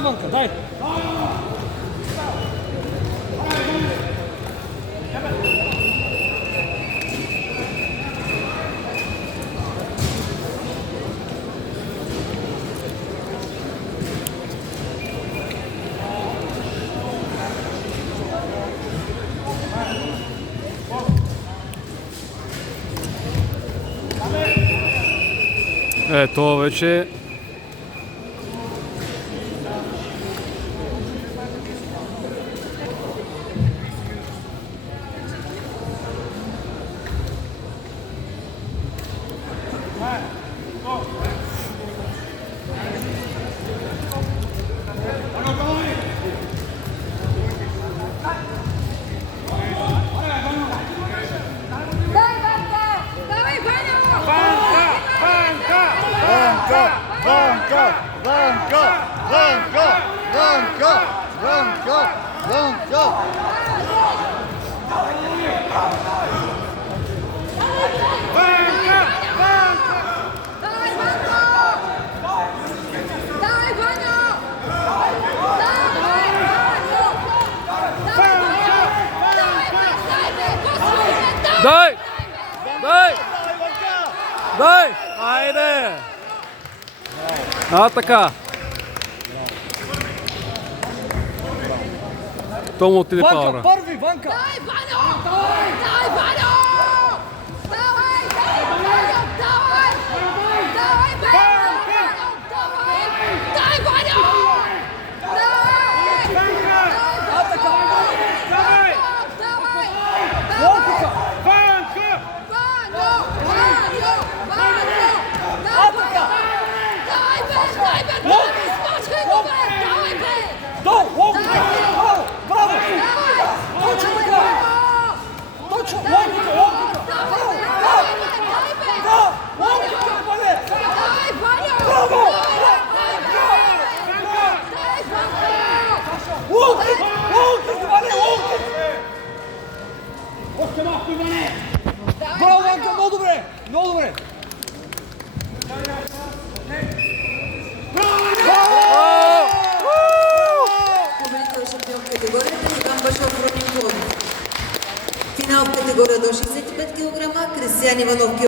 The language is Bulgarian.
Дай, Ванка, дай! То вече дай! Дай! Дай! Айде! Така. То му отиде пауъра. Ванка, първи, Ванка! Дай, Ваньо! Дай, Ваньо! Давай, дай, Ваньо! Давай! Давай, Ваньо! Дай, Ваньо! Дай! Атака! Давай! Лопука! Ваньо! Ваньо! Атака! Дай, бе! Изпочвай го, бе! Давай, бе! Долу! Лопука! Браво! Браво! Точно така! Точно! Лопука! Лопука! Браво! Да! Лопука! Бъде! Дай, Ваньо! Браво! Дай, Ваньо! Лукит! Лукит! Бъде! Лукит! Още малко, Иване! Браво, Ванка! Много добре! Много добре! Победител шампион в категорията Иван Башов Ромин Клон. Финал в категория до 65 кг Кристиян Иванов.